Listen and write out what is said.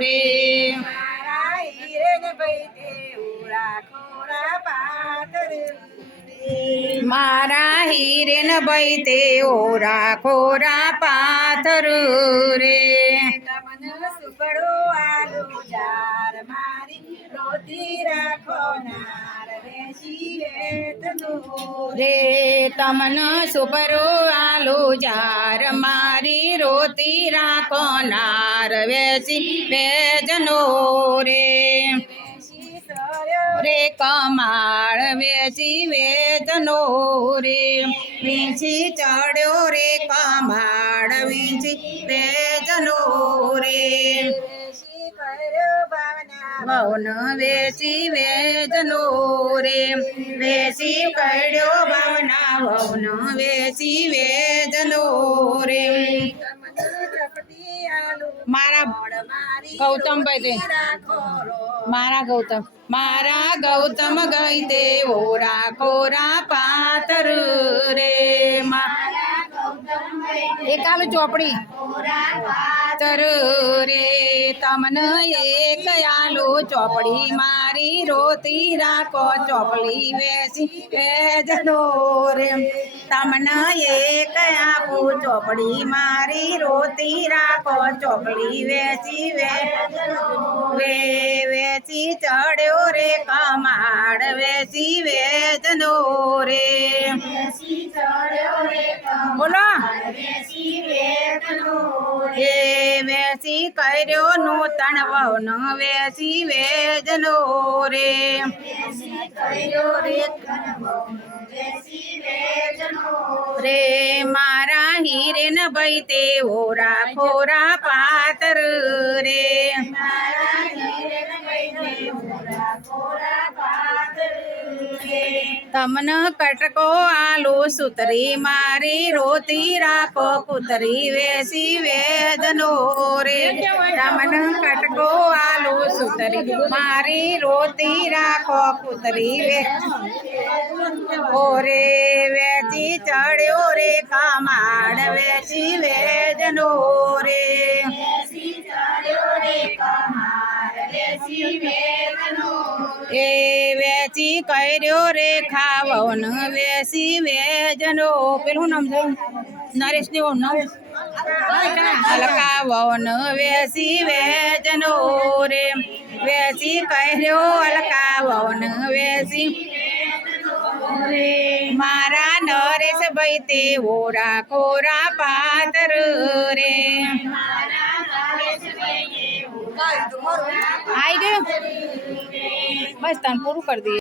રે મારા હીરેન ભાઈ તે ઓરા ખોરા પાથર રે. રે. તમન સુપરો આલુ જાર, મારી રોતી રાખો નાર, વેચી વેજનો રે. રે કમાળ, વેચી વેદનો રે. વીંછી ચડ્યો રે કમાળ, વીંછી વેદનો રે. કર્યો ભાવના વૌન વેચી વેદનો રે. વેચી પડ્યો ભાવના વેચી વેચનો રે. મારા ગૌતમભાઈ મારા ગૌતમ. મારા ગૌતમ ગઈ દેવો રાખોરા પાતર રે. એક આલુ ચોપડી. પાતર રે. તમને એક આલુ ચોપડી મારી રોતી રાખો ચોપડી વેચી વેચનો રે. તમને એક આપું ચોપડી મારી રોતી રાખો ચોપડી વેચી વે. રે વેચી ચડ્યો રે કમાડ વેચી વેજનો રે. બોલો. એ વેચી કર્યો નૂતન વહન વેસી વેદનો રે. રે મારા હીરેન ભાઈ તેઓ રાખોરા પાતર રે. તમન કટકો આલો સુતરી મારી રોતી રાખો કુતરી વેસી વેદનો રે. તમન કટકો આલુ સુતરી. મારી રોતી રાખો કુતરી વે. ઓરે વેચી ચડ્યો રે કમાડ, વેચી વેજનો રે. એ વેચી કર્યો રે ખાવન વેસી વેજનો પેલું નામ છે નરેશ દેવ નામ અલકાવન વેસી વેજનો રે. વેચી કર્યો અલકાવન વેસી. મારા નરેશ ભાઈ તે ઓરા ખોરા પાતર રે આઈ ગયું બસ, તને પૂરું કરી દઈએ.